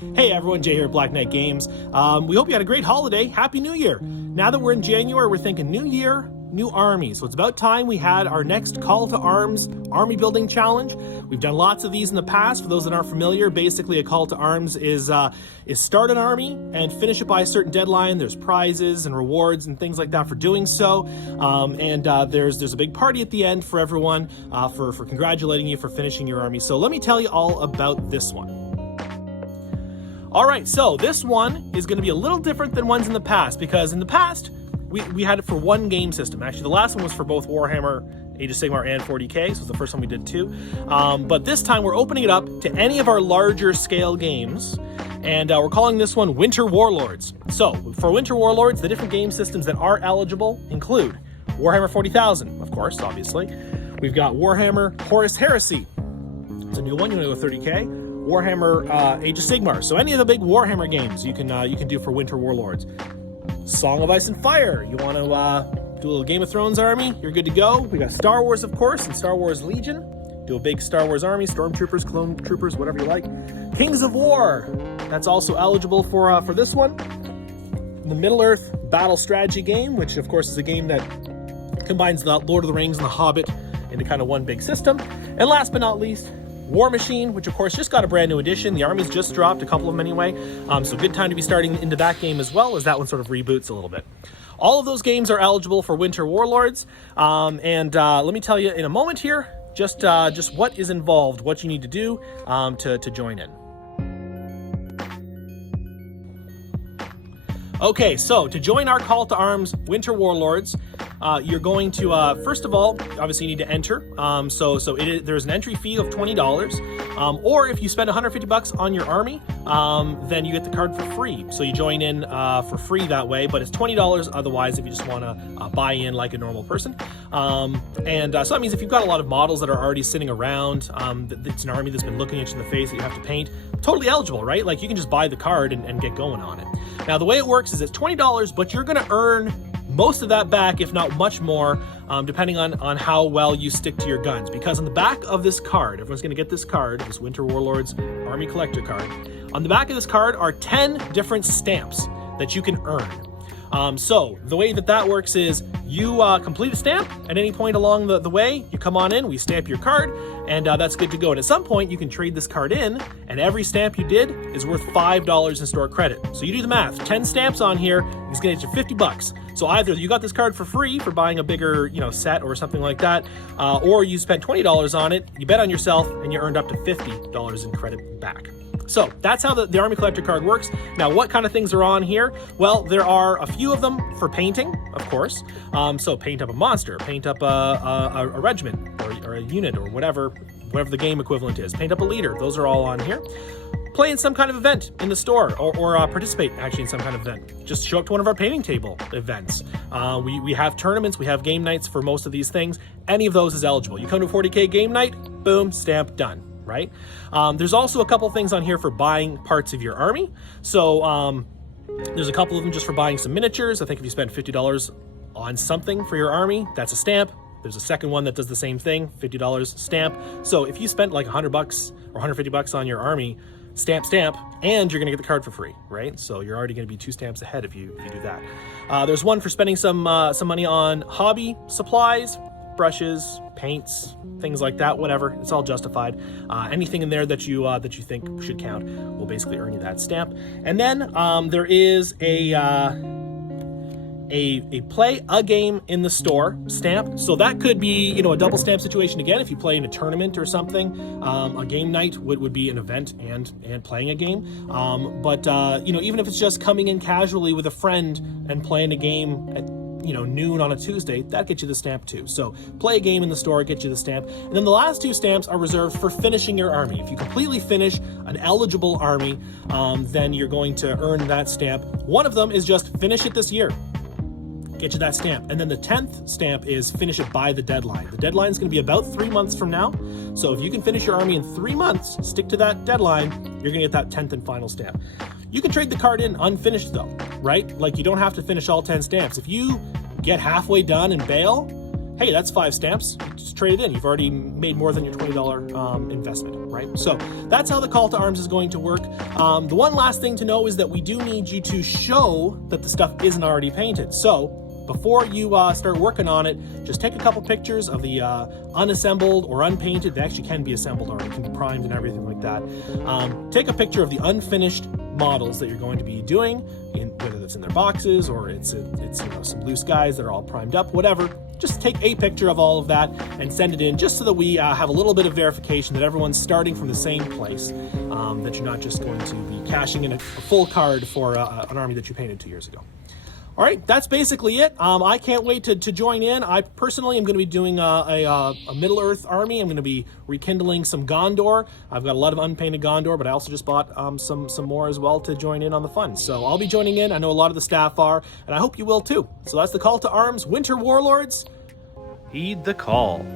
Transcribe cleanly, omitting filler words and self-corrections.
Hey everyone, Jay here at Black Knight Games. We hope you had a great holiday. Happy New Year. Now that we're in January, we're thinking new year, new army. So it's about time we had our next Call to Arms army building challenge. We've done lots of these in the past. For those that aren't familiar, basically a Call to Arms is start an army and finish it by a certain deadline. There's prizes and rewards and things like that for doing so. There's a big party at the end for everyone for congratulating you for finishing your army. So let me tell you all about this one. All right, so this one is going to be a little different than ones in the past, because in the past, we had it for one game system. Actually, the last one was for both Warhammer Age of Sigmar and 40k, so it's the first one we did too. But this time we're opening it up to any of our larger scale games, and we're calling this one Winter Warlords. So for Winter Warlords, the different game systems that are eligible include Warhammer 40,000, of course, obviously. We've got Warhammer Horus Heresy. It's a new one, you want to go 30k. Warhammer Age of Sigmar. So any of the big Warhammer games you can do for Winter Warlords. Song of Ice and Fire. You want to do a little Game of Thrones army? You're good to go. We got Star Wars, of course, and Star Wars Legion. Do a big Star Wars army, Stormtroopers, Clone Troopers, whatever you like. Kings of War. That's also eligible for this one. The Middle-earth battle strategy game, which of course is a game that combines the Lord of the Rings and the Hobbit into kind of one big system. And last but not least, Warmachine, which of course just got a brand new edition. The army's just dropped, a couple of them anyway. So good time to be starting into that game as well, as that one sort of reboots a little bit. All of those games are eligible for Winter Warlords. Let me tell you in a moment here, just what is involved, what you need to do to join in. Okay, so to join our Call to Arms Winter Warlords, you're going to, first of all, obviously you need to enter. There's an entry fee of $20. Or if you spend $150 on your army, then you get the card for free. So you join in for free that way, but it's $20 otherwise if you just want to buy in like a normal person. So that means if you've got a lot of models that are already sitting around, it's an army that's been looking at you in the face that you have to paint, totally eligible, right? Like you can just buy the card and get going on it. Now the way it works is it's $20, but you're going to earn most of that back, if not much more, depending on how well you stick to your guns. Because on the back of this card, everyone's going to get this card, this Winter Warlords Army Collector card. On the back of this card are 10 different stamps that you can earn. So the way that works is you complete a stamp at any point along the way, you come on in, we stamp your card, and that's good to go. And at some point you can trade this card in, and every stamp you did is worth $5 in store credit. So you do the math, 10 stamps on here is gonna get you $50. So either you got this card for free for buying a bigger set or something like that, or you spent $20 on it, you bet on yourself, and you earned up to $50 in credit back. So that's how the Army Collector card works. Now, what kind of things are on here? Well, there are a few of them for painting, of course. So paint up a monster, paint up a regiment or a unit or whatever the game equivalent is. Paint up a leader. Those are all on here. Play in some kind of event in the store or participate actually in some kind of event. Just show up to one of our painting table events. We have tournaments, we have game nights for most of these things. Any of those is eligible. You come to a 40K game night, boom, stamp, done. Right? There's also a couple things on here for buying parts of your army. So there's a couple of them just for buying some miniatures. I think if you spend $50 on something for your army, that's a stamp. There's a second one that does the same thing, $50 stamp. So if you spent like $100 or $150 on your army, stamp, and you're gonna get the card for free, right? So you're already gonna be 2 stamps ahead if you do that. There's one for spending some money on hobby supplies, brushes, paints, things like that, whatever. It's all justified. Anything in there that you think should count will basically earn you that stamp. And then there is a play a game in the store stamp. So that could be a double stamp situation again. If you play in a tournament or something, a game night would be an event and playing a game. Even if it's just coming in casually with a friend and playing a game at noon on a Tuesday, that gets you the stamp too. So play a game in the store, get you the stamp. And then the last 2 stamps are reserved for finishing your army. If you completely finish an eligible army, then you're going to earn that stamp. One of them is just finish it this year. Get you that stamp. And then the 10th stamp is finish it by the deadline. The deadline is going to be about 3 months from now. So if you can finish your army in 3 months, stick to that deadline, you're going to get that 10th and final stamp. You can trade the card in unfinished though, right? Like you don't have to finish all 10 stamps. If you get halfway done and bail, hey, that's 5 stamps. Just trade it in. You've already made more than your $20 investment, right? So that's how the call to arms is going to work. The one last thing to know is that we do need you to show that the stuff isn't already painted. So before you start working on it, just take a couple pictures of the unassembled or unpainted. They actually can be assembled or it can be primed and everything like that. Take a picture of the unfinished models that you're going to be doing, whether it's in their boxes or it's some loose guys that are all primed up, whatever. Just take a picture of all of that and send it in, just so that we have a little bit of verification that everyone's starting from the same place, that you're not just going to be cashing in a full card for an army that you painted 2 years ago. All right, that's basically it. I can't wait to join in. I personally am going to be doing a Middle-earth army. I'm going to be rekindling some Gondor. I've got a lot of unpainted Gondor, but I also just bought some more as well to join in on the fun. So I'll be joining in. I know a lot of the staff are, and I hope you will too. So that's the call to arms. Winter Warlords, heed the call.